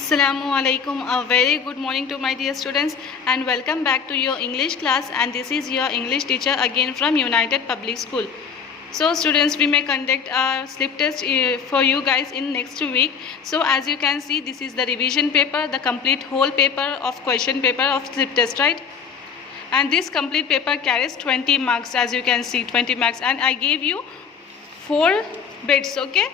Assalamualaikum. A very good morning to my dear students and welcome back to your English class, and this is your English teacher again from United Public School. So students, we may conduct a slip test for you guys in next week. So as you can see, this is the revision paper, the complete whole paper of question paper of slip test, right? And this complete paper carries 20 marks, as you can see, 20 marks, and I gave you 4 bits, okay,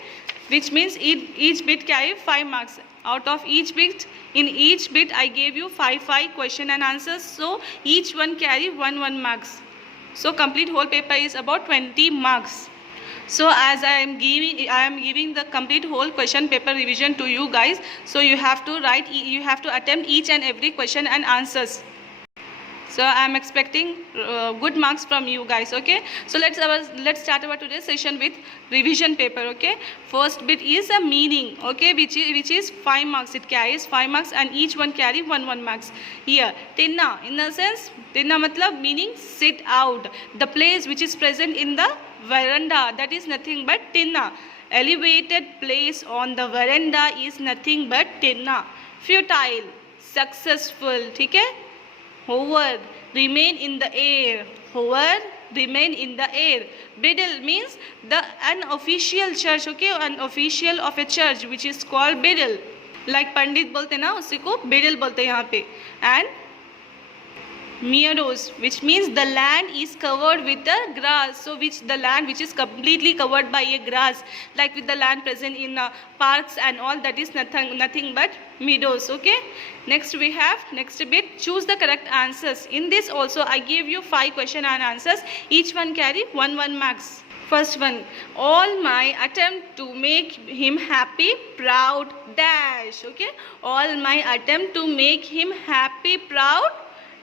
which means each bit carry 5 marks. Out of each bit, in each bit I gave you 5 question and answers, so each one carry 1 marks. So complete whole paper is about 20 marks. So as I am giving the complete whole question paper revision to you guys, so you have to attempt each and every question and answers. So I am expecting good marks from you guys, okay? So let's start our today's session with revision paper, okay? First bit is a meaning, okay, which is 5 marks. It carries 5 marks and each one carry 1 marks. Here, tinna, in the sense, tinna matlab meaning sit out. The place which is present in the veranda, that is nothing but tinna. Elevated place on the veranda is nothing but tinna. Futile, successful, okay? Hover, remain in the air. Hover, remain in the air. Biddle means the unofficial church, okay, unofficial of a church, which is called biddle. Like पंडित बोलते ना, उसी को biddle बोलते हैं यहाँ पे. And meadows, which means the land is covered with the grass, so the land which is completely covered by a grass, like with the land present in parks and all, that is nothing but meadows, okay? Next we have next bit, choose the correct answers. In this also I gave you 5 question and answers, each one carry 1 marks. First one, all my attempt to make him happy, proud, dash, okay? All my attempt to make him happy, proud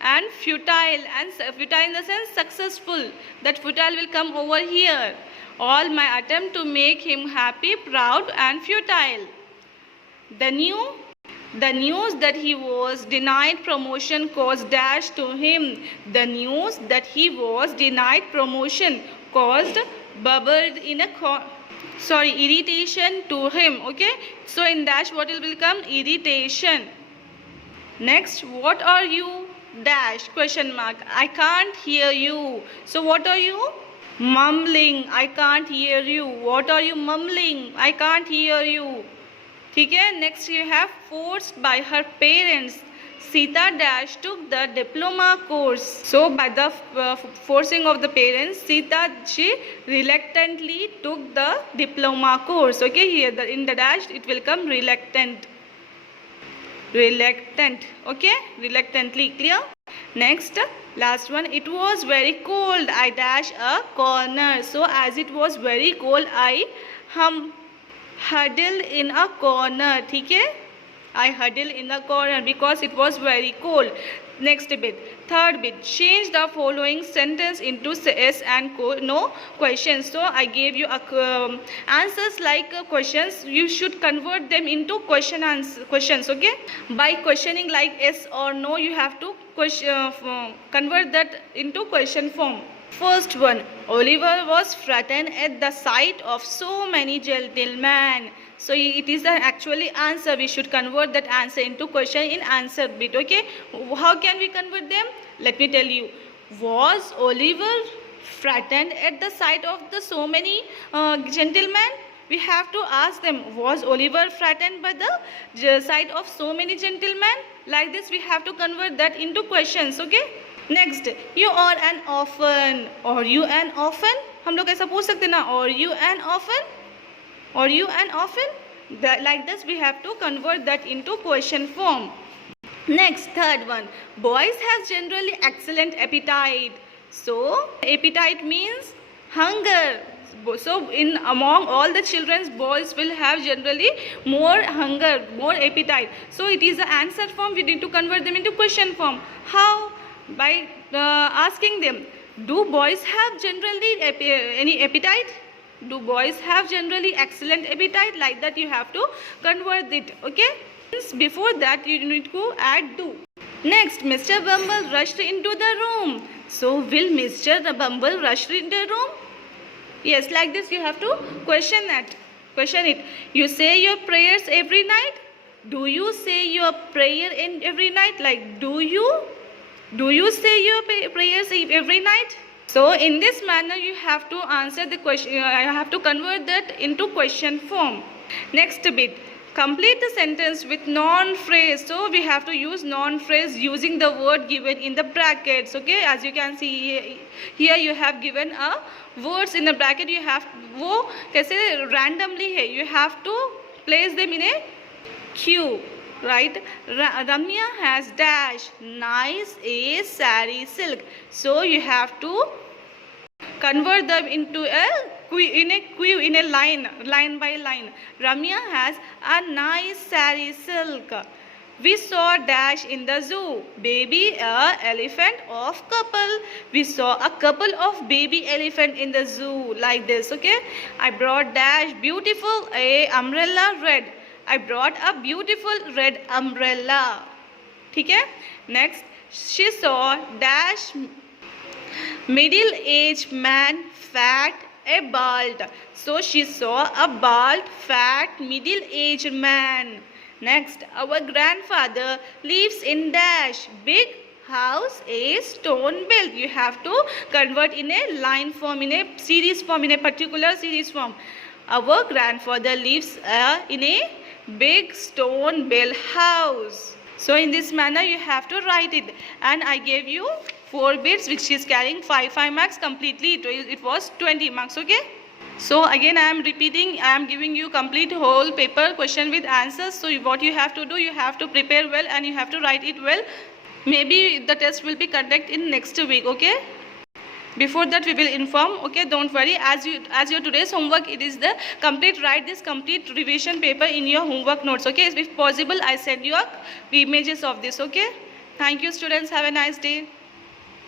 and futile in the sense successful. That futile will come over here. All my attempt to make him happy, proud and futile. The news that he was denied promotion caused dash to him. The news that he was denied promotion caused bubbled in a irritation to him, okay? So in dash what will come? Irritation. Next, what are you? Dash, question mark. I can't hear you. So what are you? Mumbling. I can't hear you. What are you mumbling? I can't hear you. Okay. Next you have forced by her parents. Sita dash took the diploma course. So by the forcing of the parents, Sita, she reluctantly took the diploma course. Okay, here in the dash it will come reluctant, okay, reluctantly, clear? Next, last one, it was very cold, I dash a corner. So as it was very cold, I huddled in a corner, okay? I huddled in a corner because it was very cold. Next bit, third bit, change the following sentence into yes and no questions. So I gave you answers like questions. You should convert them into questions, okay? By questioning like yes or no, you have to convert that into question form. First one, Oliver was frightened at the sight of so many gentlemen. So it is the actually answer. We should convert that answer into question in answer bit, okay? How can we convert them? Let me tell you. Was Oliver frightened at the sight of the so many gentlemen? We have to ask them, was Oliver frightened by the sight of so many gentlemen? Like this we have to convert that into questions, okay? Next, you are an orphan. Are you an orphan? हम लोग ऐसा पूछ सकते ना, are you an orphan? Are you an orphan? Like this we have to convert that into question form. Next, third one, boys have generally excellent appetite. So appetite means hunger. So among all the children, boys will have generally more hunger, more appetite. So it is the answer form. We need to convert them into question form. How? By asking them, do boys have generally any appetite? Do boys have generally excellent appetite? Like that you have to convert it, okay? Before that you need to add do. Next, Mr. Bumble rushed into the room. So will Mr. Bumble rush into the room? Yes, like this you have to question it. You say your prayers every night. Do you say your prayer in every night? Like, do you say your prayers every night? So in this manner you have to answer the question. I have to convert that into question form. Next bit, complete the sentence with non-phrase. So we have to use non-phrase using the word given in the brackets. Okay, as you can see here you have given a words in the bracket. You have वो कैसे randomly है, you have to place them in a queue, right? Ramya has dash nice a sari silk. So you have to convert them into a queue, in a line by line. Ramya has a nice sari silk. We saw dash in the zoo. Baby elephant of couple. We saw a couple of baby elephant in the zoo. Like this, okay? I brought dash beautiful a umbrella red. I brought a beautiful red umbrella. ठीक है? Next, she saw dash middle-aged man, fat, a bald. So she saw a bald, fat, middle-aged man. Next, our grandfather lives in dash big house, a stone built. You have to convert in a line form, in a series form, in a particular series form. Our grandfather lives in a big stone built house. So in this manner you have to write it, and I gave you 4 bits which is carrying 5 marks completely. It was 20 marks. Okay, so again I am repeating, I am giving you complete whole paper question with answers. So what you have to do, you have to prepare well and you have to write it well. Maybe the test will be conducted in next week. Okay, before that we will inform. Okay, don't worry, as your today's homework, it is the write this complete revision paper in your homework notes. Okay, if possible I send you images of this. Okay, thank you students, have a nice day.